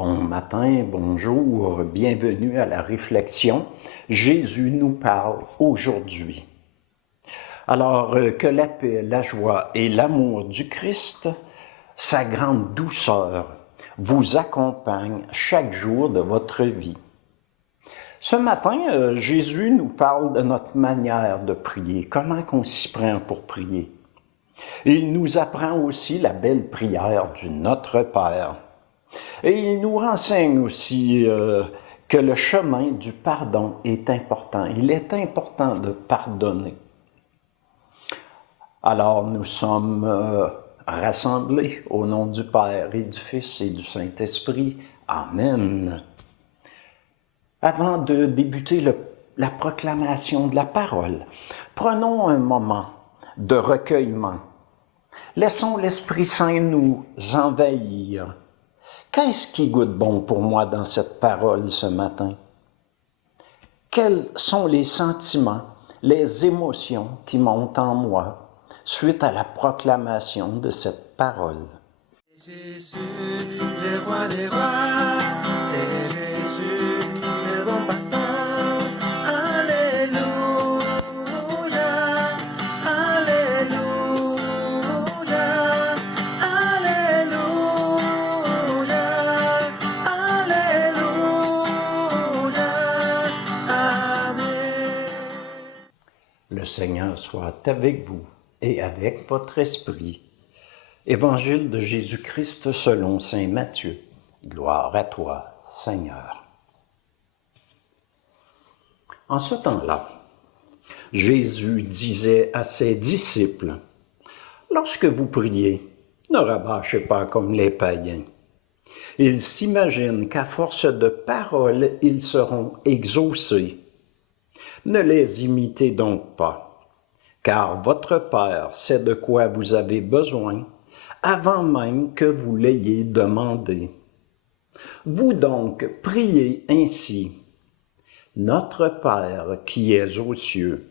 Bon matin, bonjour, bienvenue à la réflexion. Jésus nous parle aujourd'hui. Alors que la paix, la joie et l'amour du Christ, sa grande douceur, vous accompagnent chaque jour de votre vie. Ce matin, Jésus nous parle de notre manière de prier, comment qu'on s'y prend pour prier. Il nous apprend aussi la belle prière du Notre Père. Et il nous renseigne aussi que le chemin du pardon est important. Il est important de pardonner. Alors nous sommes rassemblés au nom du Père et du Fils et du Saint-Esprit. Amen. Avant de débuter la proclamation de la parole, prenons un moment de recueillement. Laissons l'Esprit Saint nous envahir. Qu'est-ce qui goûte bon pour moi dans cette parole ce matin? Quels sont les sentiments, les émotions qui montent en moi suite à la proclamation de cette parole? Jésus, le roi des rois, c'est Jésus, le bon pasteur. Alléluia, Alléluia, Alléluia, Alléluia, Amen. Le Seigneur soit avec vous et avec votre esprit. Évangile de Jésus-Christ selon saint Matthieu. Gloire à toi, Seigneur. En ce temps-là, Jésus disait à ses disciples, « Lorsque vous priez, ne rabâchez pas comme les païens. Ils s'imaginent qu'à force de paroles, ils seront exaucés. Ne les imitez donc pas, car votre Père sait de quoi vous avez besoin, avant même que vous l'ayez demandé. Vous donc priez ainsi. Notre Père qui es aux cieux,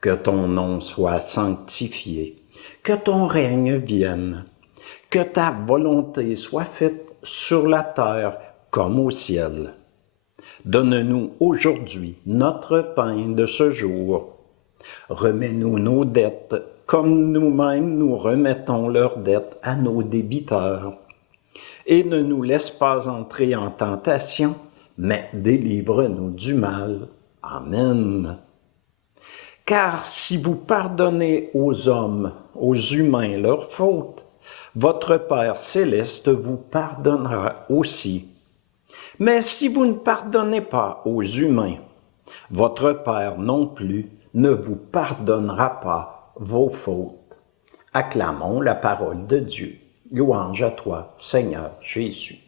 que ton nom soit sanctifié, que ton règne vienne, que ta volonté soit faite sur la terre comme au ciel. Donne-nous aujourd'hui notre pain de ce jour. Remets-nous nos dettes comme nous-mêmes nous remettons leurs dettes à nos débiteurs. Et ne nous laisse pas entrer en tentation, mais délivre-nous du mal. Amen. Car si vous pardonnez aux hommes, aux humains leurs fautes, votre Père céleste vous pardonnera aussi. Mais si vous ne pardonnez pas aux humains, votre Père non plus ne vous pardonnera pas vos fautes. Acclamons la parole de Dieu. Louange à toi, Seigneur Jésus.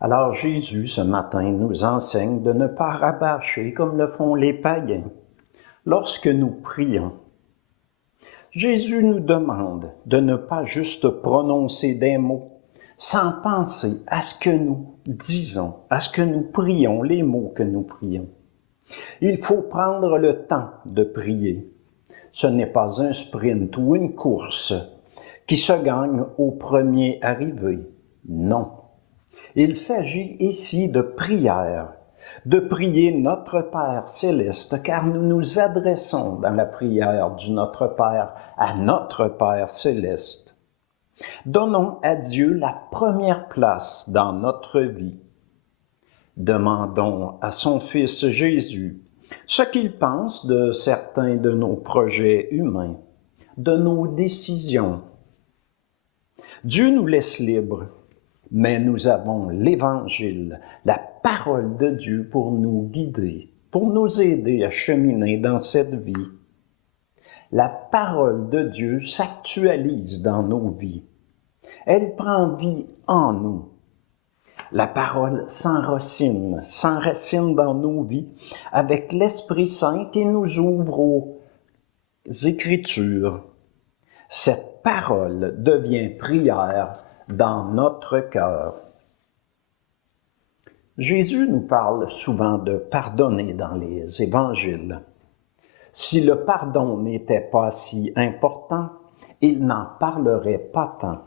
Alors Jésus, ce matin, nous enseigne de ne pas rabâcher comme le font les païens lorsque nous prions. Jésus nous demande de ne pas juste prononcer des mots sans penser à ce que nous disons, à ce que nous prions, les mots que nous prions. Il faut prendre le temps de prier. Ce n'est pas un sprint ou une course qui se gagne au premier arrivé. Non. Il s'agit ici de prière, de prier notre Père céleste, car nous nous adressons dans la prière du Notre Père à notre Père céleste. Donnons à Dieu la première place dans notre vie. Demandons à son Fils Jésus ce qu'il pense de certains de nos projets humains, de nos décisions. Dieu nous laisse libres, mais nous avons l'Évangile, la parole de Dieu pour nous guider, pour nous aider à cheminer dans cette vie. La parole de Dieu s'actualise dans nos vies. Elle prend vie en nous. La parole s'enracine dans nos vies avec l'Esprit Saint qui nous ouvre aux Écritures. Cette parole devient prière dans notre cœur. Jésus nous parle souvent de pardonner dans les évangiles. Si le pardon n'était pas si important, il n'en parlerait pas tant.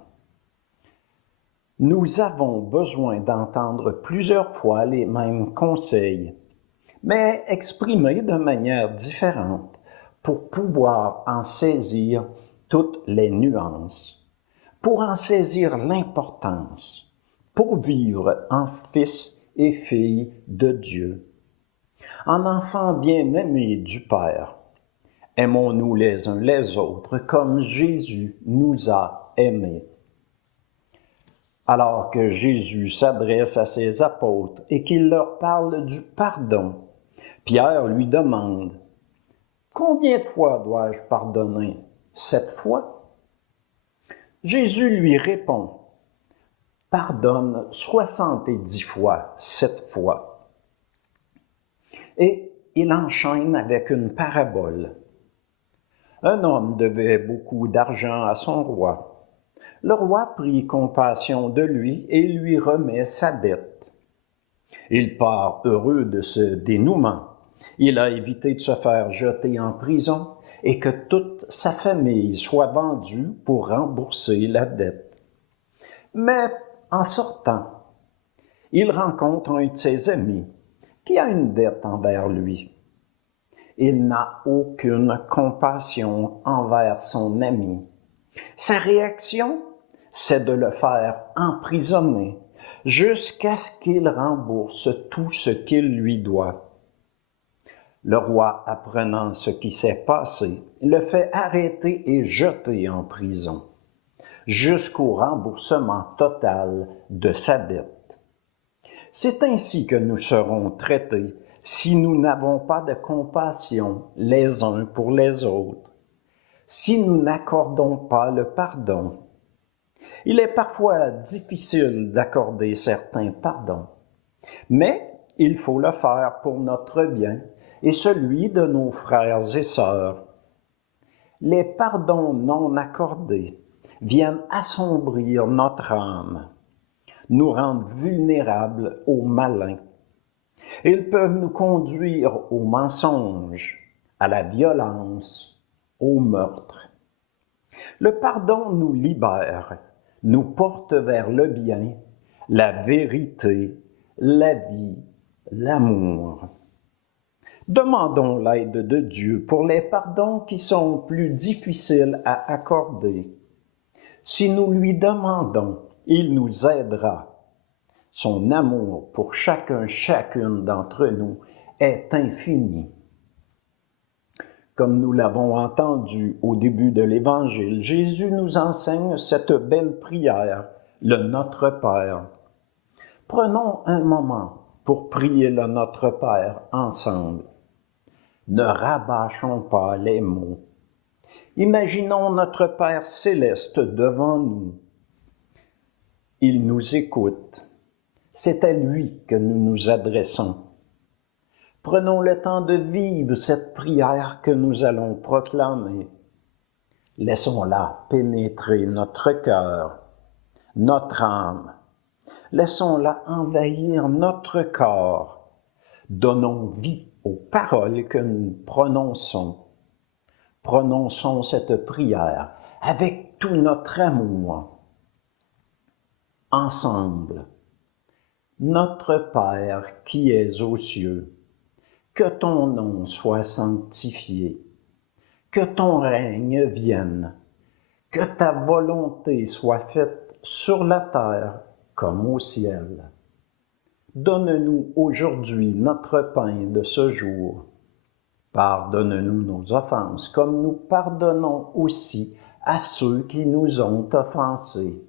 Nous avons besoin d'entendre plusieurs fois les mêmes conseils, mais exprimés de manière différente pour pouvoir en saisir toutes les nuances, pour en saisir l'importance, pour vivre en fils et filles de Dieu, en enfants bien-aimés du Père. Aimons-nous les uns les autres comme Jésus nous a aimés. Alors que Jésus s'adresse à ses apôtres et qu'il leur parle du pardon, Pierre lui demande « Combien de fois dois-je pardonner? 7 fois? » Jésus lui répond « Pardonne 70 fois, 7 fois. » Et il enchaîne avec une parabole. Un homme devait beaucoup d'argent à son roi. Le roi prit compassion de lui et lui remet sa dette. Il part heureux de ce dénouement. Il a évité de se faire jeter en prison et que toute sa famille soit vendue pour rembourser la dette. Mais en sortant, il rencontre un de ses amis qui a une dette envers lui. Il n'a aucune compassion envers son ami. Sa réaction, c'est de le faire emprisonner jusqu'à ce qu'il rembourse tout ce qu'il lui doit. Le roi, apprenant ce qui s'est passé, le fait arrêter et jeter en prison, jusqu'au remboursement total de sa dette. C'est ainsi que nous serons traités si nous n'avons pas de compassion les uns pour les autres, si nous n'accordons pas le pardon. Il est parfois difficile d'accorder certains pardons, mais il faut le faire pour notre bien et celui de nos frères et sœurs. Les pardons non accordés viennent assombrir notre âme, nous rendre vulnérables au malin. Ils peuvent nous conduire au mensonge, à la violence, au meurtre. Le pardon nous libère, nous porte vers le bien, la vérité, la vie, l'amour. Demandons l'aide de Dieu pour les pardons qui sont plus difficiles à accorder. Si nous lui demandons, il nous aidera. Son amour pour chacune d'entre nous est infini. Comme nous l'avons entendu au début de l'Évangile, Jésus nous enseigne cette belle prière, le Notre Père. Prenons un moment pour prier le Notre Père ensemble. Ne rabâchons pas les mots. Imaginons notre Père céleste devant nous. Il nous écoute. C'est à lui que nous nous adressons. Prenons le temps de vivre cette prière que nous allons proclamer. Laissons-la pénétrer notre cœur, notre âme. Laissons-la envahir notre corps. Donnons vie aux paroles que nous prononçons. Prononçons cette prière avec tout notre amour. Ensemble. Notre Père qui es aux cieux, que ton nom soit sanctifié, que ton règne vienne, que ta volonté soit faite sur la terre comme au ciel. Donne-nous aujourd'hui notre pain de ce jour. Pardonne-nous nos offenses comme nous pardonnons aussi à ceux qui nous ont offensés.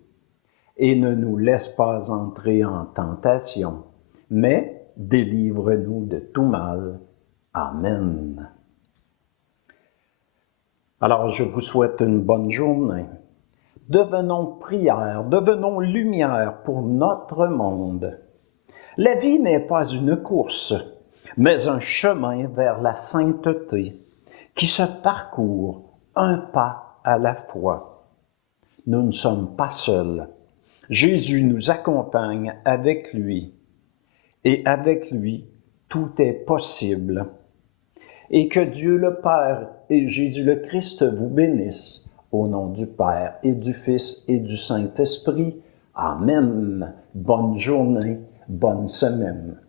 Et ne nous laisse pas entrer en tentation, mais délivre-nous de tout mal. Amen. Alors, je vous souhaite une bonne journée. Devenons prière, devenons lumière pour notre monde. La vie n'est pas une course, mais un chemin vers la sainteté qui se parcourt un pas à la fois. Nous ne sommes pas seuls. Jésus nous accompagne avec lui, et avec lui, tout est possible. et que Dieu le Père et Jésus le Christ vous bénissent. Au nom du Père et du Fils et du Saint-Esprit. Amen. Bonne journée, bonne semaine.